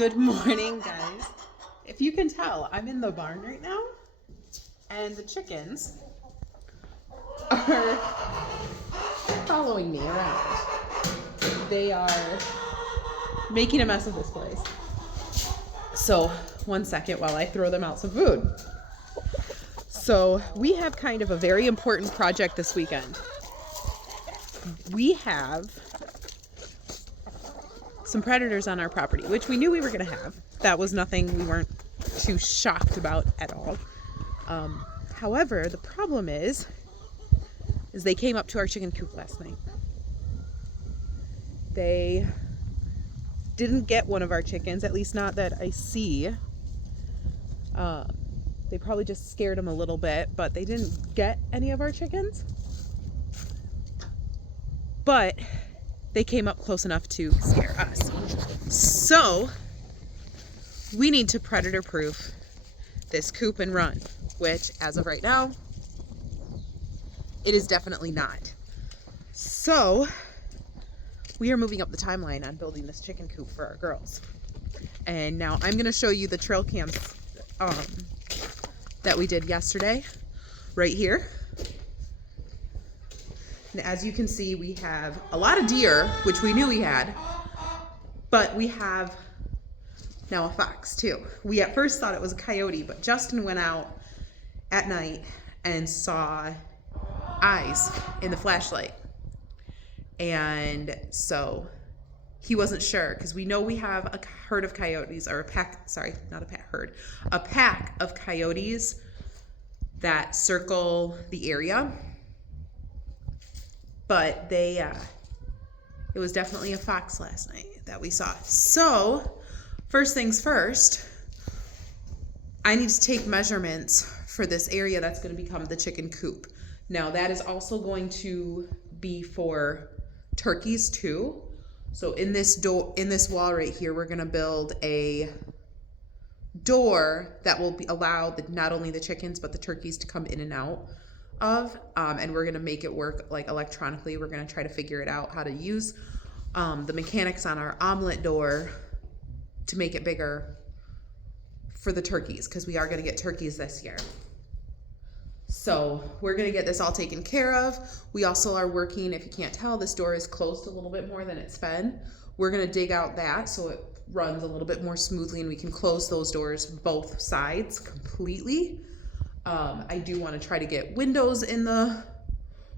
Good morning, guys. If you can tell, I'm in the barn right now, and the chickens are following me around. They are making a mess of this place. So, one second while I throw them out some food. So, we have kind of a very important project this weekend. We have some predators on our property, which we knew we were going to have. That was nothing we weren't too shocked about at all. However, the problem is they came up to our chicken coop last night. They didn't get one of our chickens, at least not that I see. They probably just scared them a little bit, but they didn't get any of our chickens. But they came up close enough to scare us. So we need to predator proof this coop and run, which as of right now, it is definitely not. So we are moving up the timeline on building this chicken coop for our girls. And now I'm going to show you the trail cams that we did yesterday right here. And as you can see, we have a lot of deer, which we knew we had, but we have now a fox too. We at first thought it was a coyote, but Justin went out at night and saw eyes in the flashlight. And so he wasn't sure, because we know we have a herd of coyotes, or a pack, sorry, not a pack, herd, a pack of coyotes that circle the area. But it was definitely a fox last night that we saw. So first things first, I need to take measurements for this area that's going to become the chicken coop. Now that is also going to be for turkeys too. So in this wall right here, we're going to build a door that will allow not only the chickens but the turkeys to come in and out of, and we're going to make it work like electronically. We're going to try to figure it out how to use the mechanics on our omelet door to make it bigger for the turkeys, because we are going to get turkeys this year. So we're going to get this all taken care of. We also are working, if you can't tell, this door is closed a little bit more than it's been. We're going to dig out that so it runs a little bit more smoothly and we can close those doors both sides completely. I do want to try to get windows in the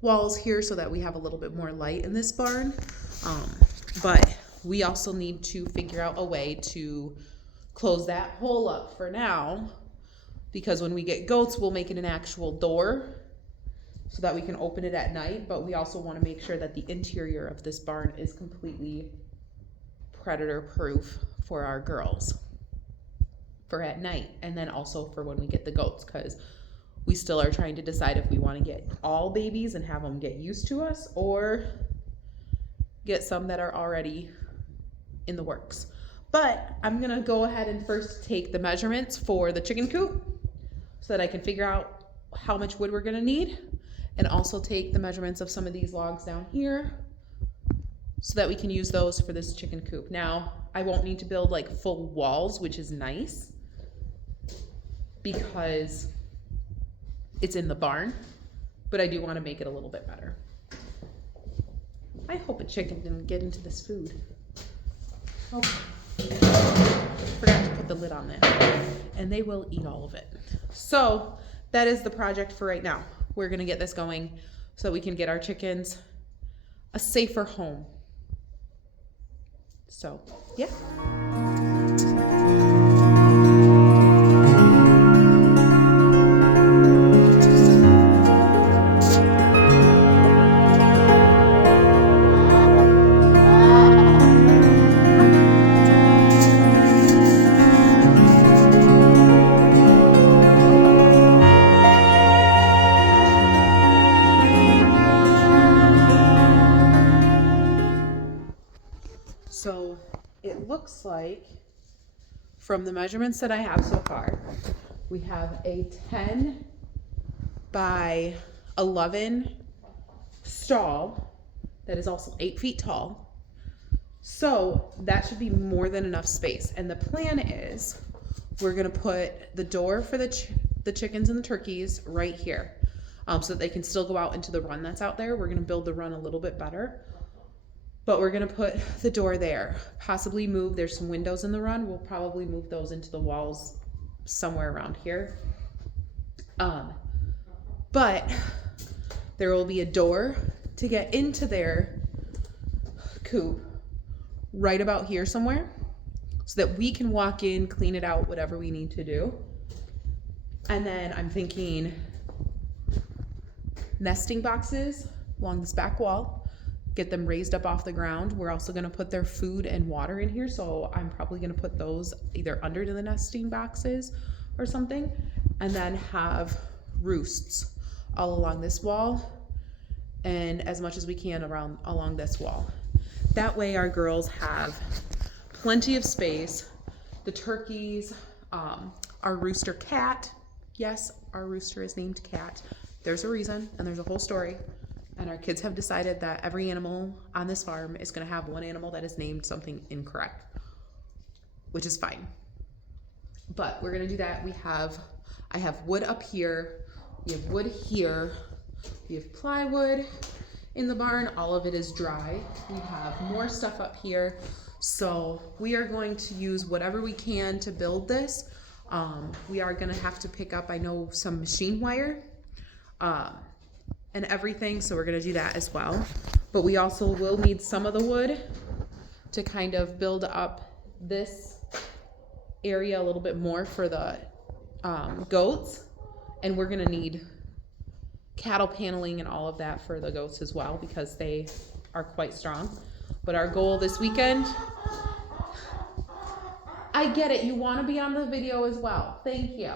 walls here so that we have a little bit more light in this barn. But we also need to figure out a way to close that hole up for now, because when we get goats, we'll make it an actual door so that we can open it at night. But we also want to make sure that the interior of this barn is completely predator proof for our girls for at night, and then also for when we get the goats, because we still are trying to decide if we want to get all babies and have them get used to us, or get some that are already in the works. But I'm gonna go ahead and first take the measurements for the chicken coop so that I can figure out how much wood we're gonna need, and also take the measurements of some of these logs down here so that we can use those for this chicken coop. Now, I won't need to build like full walls, which is nice because it's in the barn, but I do want to make it a little bit better. I hope a chicken didn't get into this food. Oh, forgot to put the lid on there, and they will eat all of it. So that is the project for right now. We're gonna get this going so we can get our chickens a safer home. So, yeah. So it looks like, from the measurements that I have so far, we have a 10 by 11 stall that is also 8 feet tall. So that should be more than enough space. And the plan is we're gonna put the door for the chickens and the turkeys right here, so that they can still go out into the run that's out there. We're gonna build the run a little bit better, but we're gonna put the door there. Possibly move, there's some windows in the run. We'll probably move those into the walls somewhere around here. But there will be a door to get into their coop right about here somewhere, so that we can walk in, clean it out, whatever we need to do. And then I'm thinking nesting boxes along this back wall, get them raised up off the ground. We're also gonna put their food and water in here, so I'm probably gonna put those either under the nesting boxes or something, and then have roosts all along this wall and as much as we can along this wall. That way our girls have plenty of space. The turkeys, our rooster Cat, yes, our rooster is named Cat. There's a reason and there's a whole story. And our kids have decided that every animal on this farm is gonna have one animal that is named something incorrect, which is fine. But we're gonna do that. I have wood up here, we have wood here, we have plywood in the barn, all of it is dry. We have more stuff up here. So we are going to use whatever we can to build this. We are gonna have to pick up, I know, some machine wire and everything, so we're gonna do that as well. But we also will need some of the wood to kind of build up this area a little bit more for the goats. And we're gonna need cattle paneling and all of that for the goats as well, because they are quite strong. But our goal this weekend, I get it, you wanna be on the video as well, thank you.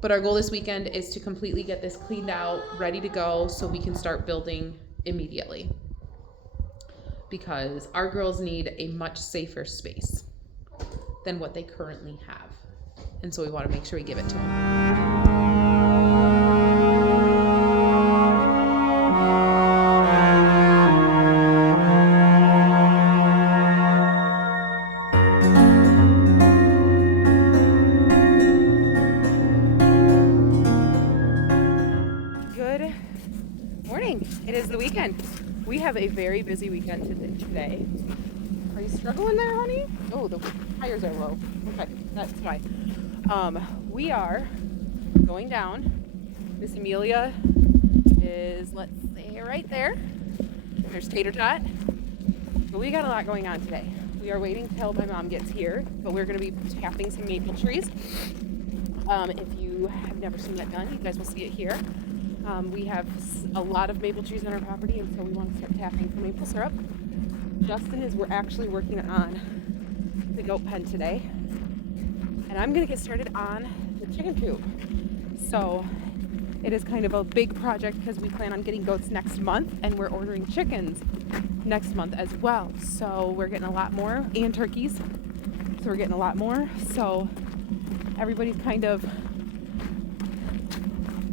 But our goal this weekend is to completely get this cleaned out, ready to go, so we can start building immediately. Because our girls need a much safer space than what they currently have. And so we wanna make sure we give it to them. It is the weekend. We have a very busy weekend today. Are you struggling there, honey? Oh, the tires are low. Okay, that's why. We are going down. Miss Amelia is, let's say, right there. There's Tater Tot. But we got a lot going on today. We are waiting till my mom gets here, but we're going to be tapping some maple trees. If you have never seen that done, you guys will see it here. We have a lot of maple trees on our property, and so we want to start tapping for maple syrup. Justin is actually working on the goat pen today, and I'm going to get started on the chicken coop. So it is kind of a big project because we plan on getting goats next month, and we're ordering chickens next month as well. So we're getting a lot more, and turkeys. So we're getting a lot more. So everybody's kind of,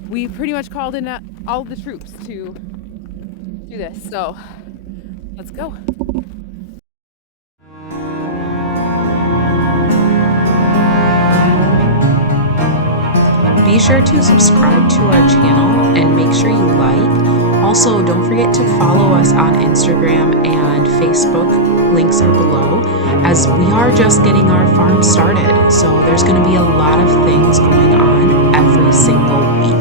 we pretty much called in all the troops to do this. So let's go. Be sure to subscribe to our channel and make sure you like. Also, don't forget to follow us on Instagram and Facebook. Links are below, as we are just getting our farm started. So there's going to be a lot of things going on every single week.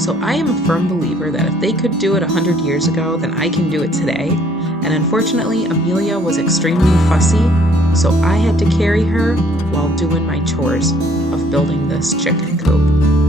So I am a firm believer that if they could do it 100 years ago, then I can do it today. And unfortunately, Amelia was extremely fussy, so I had to carry her while doing my chores of building this chicken coop.